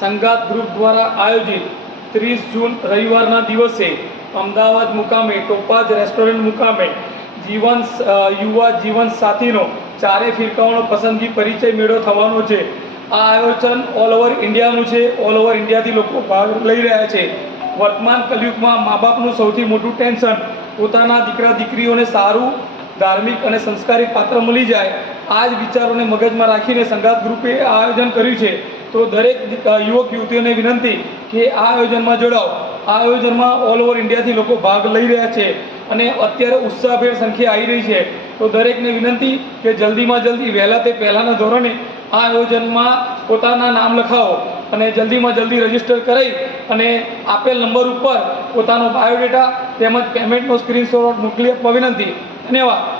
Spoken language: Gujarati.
સંગાત ગ્રુપ દ્વારા આયોજિત ત્રીસ જૂન રવિવારના દિવસે અમદાવાદ મુકામે, ટોપાજ રેસ્ટોરન્ટ મુકામે જીવન યુવા જીવન સાથીનો ચારે ફિરકાઓનો પસંદગી પરિચય મેળો થવાનો છે. આ આયોજન ઓલ ઓવર ઇન્ડિયાનું છે. ઓલ ઓવર ઇન્ડિયાથી લોકો ભાગ લઈ રહ્યા છે. વર્તમાન કલયુગમાં મા બાપનું સૌથી મોટું ટેન્શન, પોતાના દીકરા દીકરીઓને સારું, ધાર્મિક અને સંસ્કારી પાત્ર મળી જાય. આ જ વિચારોને મગજમાં રાખીને સંગાત ગ્રુપે આયોજન કર્યું છે. તો દરેક યુવક, યુવતીઓને વિનંતી કે આ આયોજનમાં જોડાઓ. આ આયોજનમાં ઓલ ઓવર ઇન્ડિયાથી લોકો ભાગ લઈ રહ્યા છે અને અત્યારે ઉત્સાહભેર સંખ્યા આવી રહી છે. તો દરેકને વિનંતી કે જલ્દીમાં જલ્દી, વહેલા તે પહેલાંના ધોરણે આ આયોજનમાં પોતાના નામ લખાવો અને જલ્દીમાં જલ્દી રજિસ્ટર કરાવી અને આપેલ નંબર ઉપર પોતાનો બાયોડેટા તેમજ પેમેન્ટનો સ્ક્રીનશોટ મોકલી આપવા વિનંતી. ધન્યવાદ.